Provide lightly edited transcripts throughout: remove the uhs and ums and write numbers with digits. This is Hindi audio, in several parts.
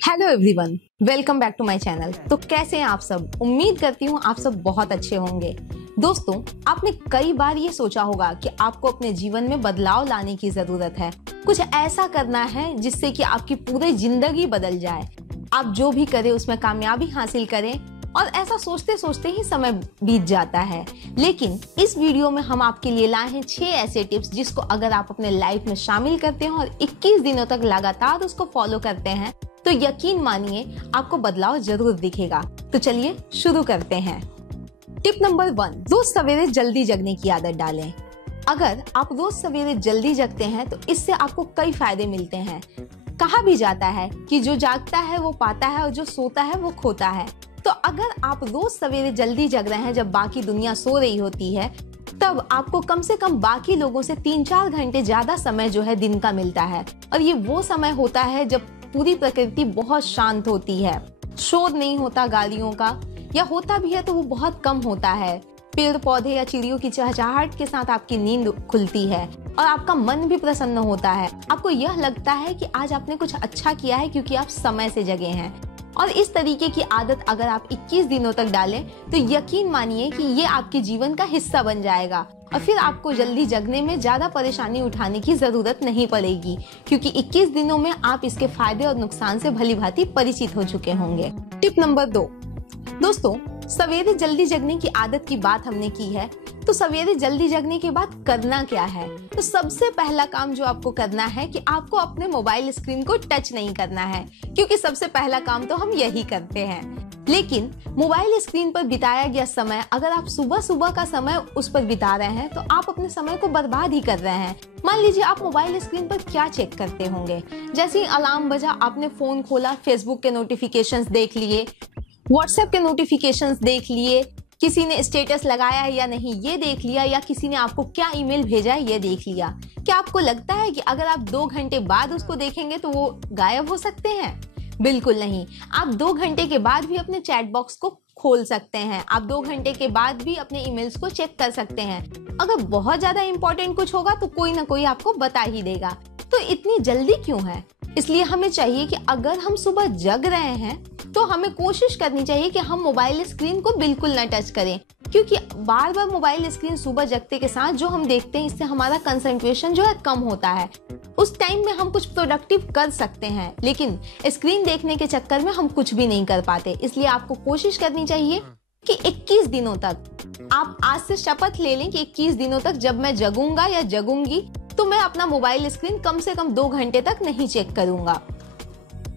Hello everyone, welcome back to my channel. तो कैसे हैं आप सब? उम्मीद करती हूँ आप सब बहुत अच्छे होंगे। दोस्तों, आपने कई बार ये सोचा होगा कि आपको अपने जीवन में बदलाव लाने की जरूरत है। कुछ ऐसा करना है जिससे कि आपकी पूरी जिंदगी बदल जाए। आप जो भी करें उसमें कामयाबी हासिल करें, और ऐसा सोचते सोचते ही समय बीत जाता है। लेकिन इस वीडियो में हम आपके लिए लाए हैं 6 ऐसे टिप्स जिसको अगर आप अपने लाइफ में शामिल करते हैं और 21 दिनों तक लगातार उसको फॉलो करते हैं तो यकीन मानिए आपको बदलाव जरूर दिखेगा। तो चलिए शुरू करते हैं। टिप नंबर 1, रोज सवेरे जल्दी जगने की आदत डालें। अगर आप रोज सवेरे जल्दी जगते हैं तो इससे आपको कई फायदे मिलते हैं। कहा भी जाता है कि जो जागता है वो पाता है और जो सोता है वो खोता है। तो अगर आप रोज सवेरे जल्दी जग रहे हैं जब बाकी दुनिया सो रही होती है, तब आपको कम से कम बाकी लोगों से 3-4 घंटे ज्यादा समय जो है दिन का मिलता है। और ये वो समय होता है जब पूरी प्रकृति बहुत शांत होती है, शोर नहीं होता गाड़ियों का, या होता भी है तो वो बहुत कम होता है। पेड़ पौधे या चिड़ियों की चहचहाहट के साथ आपकी नींद खुलती है और आपका मन भी प्रसन्न होता है। आपको यह लगता है कि आज आपने कुछ अच्छा किया है क्योंकि आप समय से जगे हैं। और इस तरीके की आदत अगर आप 21 दिनों तक डालें तो यकीन मानिए कि ये आपके जीवन का हिस्सा बन जाएगा और फिर आपको जल्दी जगने में ज्यादा परेशानी उठाने की जरूरत नहीं पड़ेगी, क्योंकि 21 दिनों में आप इसके फायदे और नुकसान से भली भांति परिचित हो चुके होंगे। टिप नंबर 2, दोस्तों, सवेरे जल्दी जगने की आदत की बात हमने की है, तो सवेरे जल्दी जगने के बाद करना क्या है? तो सबसे पहला काम जो आपको करना है कि आपको अपने मोबाइल स्क्रीन को टच नहीं करना है, क्योंकि सबसे पहला काम तो हम यही करते हैं। लेकिन मोबाइल स्क्रीन पर बिताया गया समय, अगर आप सुबह सुबह का समय उस पर बिता रहे हैं तो आप अपने समय को बर्बाद ही कर रहे हैं। मान लीजिए आप मोबाइल स्क्रीन पर क्या चेक करते होंगे? जैसे ही अलार्म बजा, आपने फोन खोला, फेसबुक के नोटिफिकेशंस देख लिए, व्हाट्सएप के नोटिफिकेशंस देख लिए, किसी ने स्टेटस लगाया है या नहीं ये देख लिया, या किसी ने आपको क्या ईमेल भेजा है ये देख लिया। क्या आपको लगता है कि अगर आप 2 घंटे बाद उसको देखेंगे तो वो गायब हो सकते हैं? बिल्कुल नहीं। आप 2 घंटे के बाद भी अपने चैट बॉक्स को खोल सकते हैं। आप 2 घंटे के बाद भी अपने ईमेल्स को चेक कर सकते हैं। अगर बहुत ज्यादा इंपॉर्टेंट कुछ होगा तो कोई ना कोई आपको बता ही देगा। तो इतनी जल्दी क्यों है? इसलिए हमें चाहिए कि अगर हम सुबह जग रहे हैं तो हमें कोशिश करनी चाहिए कि हम मोबाइल स्क्रीन को बिल्कुल ना टच करें, क्योंकि बार बार मोबाइल स्क्रीन सुबह जगते के साथ जो हम देखते हैं इससे हमारा कंसंट्रेशन जो है कम होता है। उस टाइम में हम कुछ प्रोडक्टिव कर सकते हैं, लेकिन स्क्रीन देखने के चक्कर में हम कुछ भी नहीं कर पाते। इसलिए आपको कोशिश करनी चाहिए कि 21 दिनों तक, आप आज से शपथ ले लें कि 21 दिनों तक जब मैं जगूंगा या जगूंगी तो मैं अपना मोबाइल स्क्रीन कम से कम 2 घंटे तक नहीं चेक करूंगा।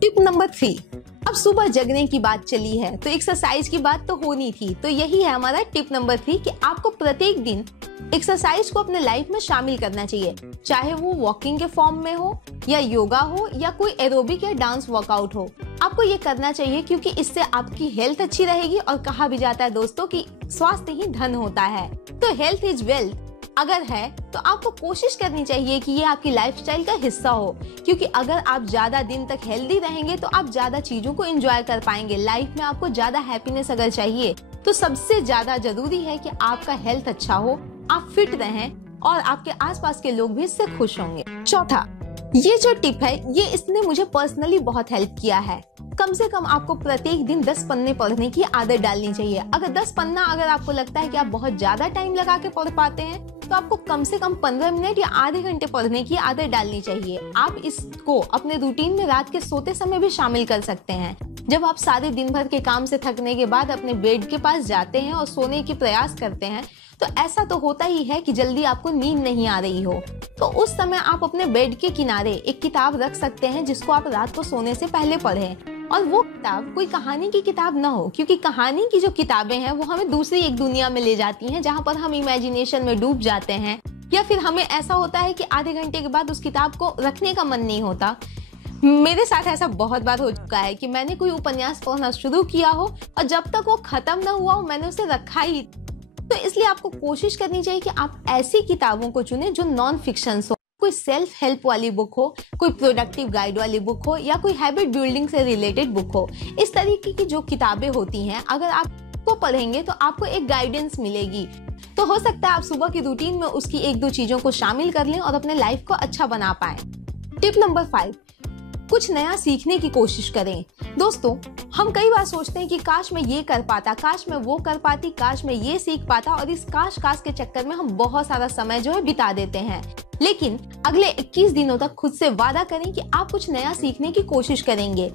टिप नंबर 3, अब सुबह जगने की बात चली है तो एक्सरसाइज की बात तो होनी थी। तो यही है हमारा टिप नंबर 3 कि आपको प्रत्येक दिन एक्सरसाइज को अपने लाइफ में शामिल करना चाहिए, चाहे वो वॉकिंग के फॉर्म में हो या योगा हो या कोई एरोबिक या डांस वर्कआउट हो। आपको ये करना चाहिए क्योंकि इससे आपकी हेल्थ अच्छी रहेगी, और कहा भी जाता है दोस्तों कि स्वास्थ्य ही धन होता है। तो हेल्थ इज वेल्थ अगर है तो आपको कोशिश करनी चाहिए कि ये आपकी लाइफस्टाइल का हिस्सा हो, क्योंकि अगर आप ज्यादा दिन तक हेल्दी रहेंगे तो आप ज्यादा चीजों को एंजॉय कर पाएंगे। लाइफ में आपको ज्यादा हैप्पीनेस अगर चाहिए तो सबसे ज्यादा जरूरी है कि आपका हेल्थ अच्छा हो, आप फिट रहें और आपके आसपास के लोग भी इससे खुश होंगे। चौथा, ये जो टिप है ये इसने मुझे पर्सनली बहुत हेल्प किया है। कम से कम आपको प्रत्येक दिन 10 पन्ने पढ़ने की आदत डालनी चाहिए। अगर 10 पन्ना अगर आपको लगता है कि आप बहुत ज्यादा टाइम लगा के पढ़ पाते हैं तो आपको कम से कम 15 मिनट या आधे घंटे पढ़ने की आदत डालनी चाहिए। आप इसको अपने रूटीन में रात के सोते समय भी शामिल कर सकते हैं। जब आप सारे दिन भर के काम से थकने के बाद अपने बेड के पास जाते हैं और सोने की प्रयास करते हैं तो ऐसा तो होता ही है कि जल्दी आपको नींद नहीं आ रही हो, तो उस समय आप अपने बेड के किनारे एक किताब रख सकते हैं जिसको आप रात को सोने से पहले पढ़ें। और वो किताब कोई कहानी की किताब ना हो, क्योंकि कहानी की जो किताबें हैं वो हमें दूसरी एक दुनिया में ले जाती हैं जहाँ पर हम इमेजिनेशन में डूब जाते हैं, या फिर हमें ऐसा होता है कि आधे घंटे के बाद उस किताब को रखने का मन नहीं होता। मेरे साथ ऐसा बहुत बार हो चुका है कि मैंने कोई उपन्यास पढ़ना शुरू किया हो और जब तक वो खत्म ना हुआ हो मैंने उसे रखा ही। तो इसलिए आपको कोशिश करनी चाहिए कि आप ऐसी किताबों को चुनें जो नॉन फिक्शन हो, कोई सेल्फ हेल्प वाली बुक हो, कोई प्रोडक्टिव गाइड वाली बुक हो, या कोई हैबिट बिल्डिंग से रिलेटेड बुक हो। इस तरीके की जो किताबें होती हैं अगर आप को पढ़ेंगे तो आपको एक गाइडेंस मिलेगी। तो हो सकता है आप सुबह की रूटीन में उसकी 1-2 चीजों को शामिल कर लें और अपने लाइफ को अच्छा बना पाएं। टिप नंबर 5, कुछ नया सीखने की कोशिश करें। दोस्तों, हम कई बार सोचते हैं कि काश मैं ये कर पाता, काश मैं वो कर पाती, काश मैं ये सीख पाता, और इस काश के चक्कर में हम बहुत सारा समय जो है बिता देते हैं। लेकिन अगले 21 दिनों तक खुद से वादा करें कि आप कुछ नया सीखने की कोशिश करेंगे।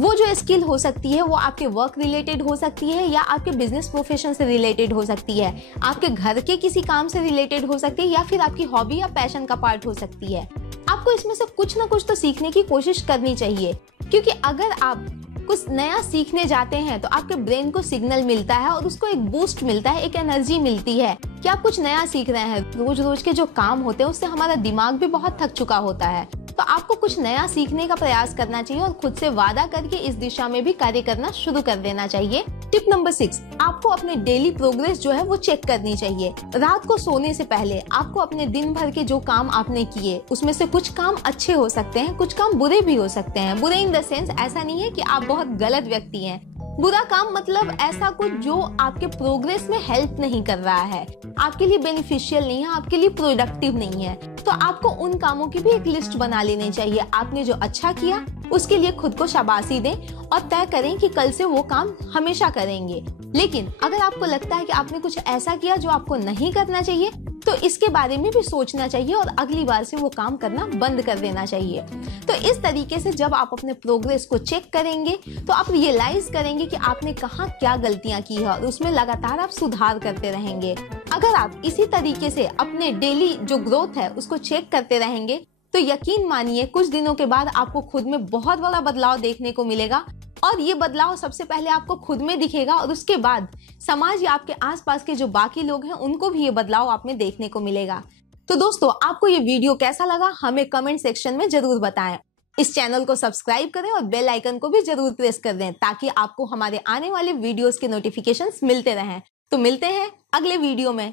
वो जो स्किल हो सकती है वो आपके वर्क रिलेटेड हो सकती है, या आपके बिजनेस प्रोफेशन से रिलेटेड हो सकती है, आपके घर के किसी काम से रिलेटेड हो सकती है, या फिर आपकी हॉबी या पैशन का पार्ट हो सकती है। आपको इसमें से कुछ ना कुछ तो सीखने की कोशिश करनी चाहिए, क्योंकि अगर आप कुछ नया सीखने जाते हैं तो आपके ब्रेन को सिग्नल मिलता है और उसको एक बूस्ट मिलता है, एक एनर्जी मिलती है कि आप कुछ नया सीख रहे हैं। रोज रोज के जो काम होते हैं उससे हमारा दिमाग भी बहुत थक चुका होता है, तो आपको कुछ नया सीखने का प्रयास करना चाहिए और खुद से वादा करके इस दिशा में भी कार्य करना शुरू कर देना चाहिए। टिप नंबर 6, आपको अपने डेली प्रोग्रेस जो है वो चेक करनी चाहिए। रात को सोने से पहले आपको अपने दिन भर के जो काम आपने किए उसमें से कुछ काम अच्छे हो सकते हैं, कुछ काम बुरे भी हो सकते हैं। बुरे इन द सेंस ऐसा नहीं है कि आप बहुत गलत व्यक्ति हैं। बुरा काम मतलब ऐसा कुछ जो आपके प्रोग्रेस में हेल्प नहीं कर रहा है, आपके लिए बेनिफिशियल नहीं है, आपके लिए प्रोडक्टिव नहीं है। तो आपको उन कामों की भी एक लिस्ट बना लेनी चाहिए। आपने जो अच्छा किया उसके लिए खुद को शाबाशी दें और तय करें कि कल से वो काम हमेशा करेंगे। लेकिन अगर आपको लगता है कि आपने कुछ ऐसा किया जो आपको नहीं करना चाहिए, तो इसके बारे में भी सोचना चाहिए और अगली बार से वो काम करना बंद कर देना चाहिए। तो इस तरीके से जब आप अपने प्रोग्रेस को चेक करेंगे तो आप रियलाइज करेंगे कि आपने कहाँ क्या गलतियां की है और उसमें लगातार आप सुधार करते रहेंगे। अगर आप इसी तरीके से अपने डेली जो ग्रोथ है उसको चेक करते रहेंगे तो यकीन मानिए कुछ दिनों के बाद आपको खुद में बहुत बड़ा बदलाव देखने को मिलेगा, और ये बदलाव सबसे पहले आपको खुद में दिखेगा और उसके बाद समाज या आपके आसपास के जो बाकी लोग हैं उनको भी ये बदलाव आप में देखने को मिलेगा। तो दोस्तों, आपको ये वीडियो कैसा लगा हमें कमेंट सेक्शन में जरूर बताएं। इस चैनल को सब्सक्राइब करें और बेल आइकन को भी जरूर प्रेस कर दें ताकि आपको हमारे आने वाले वीडियोस के नोटिफिकेशंस मिलते रहें। तो मिलते हैं अगले वीडियो में।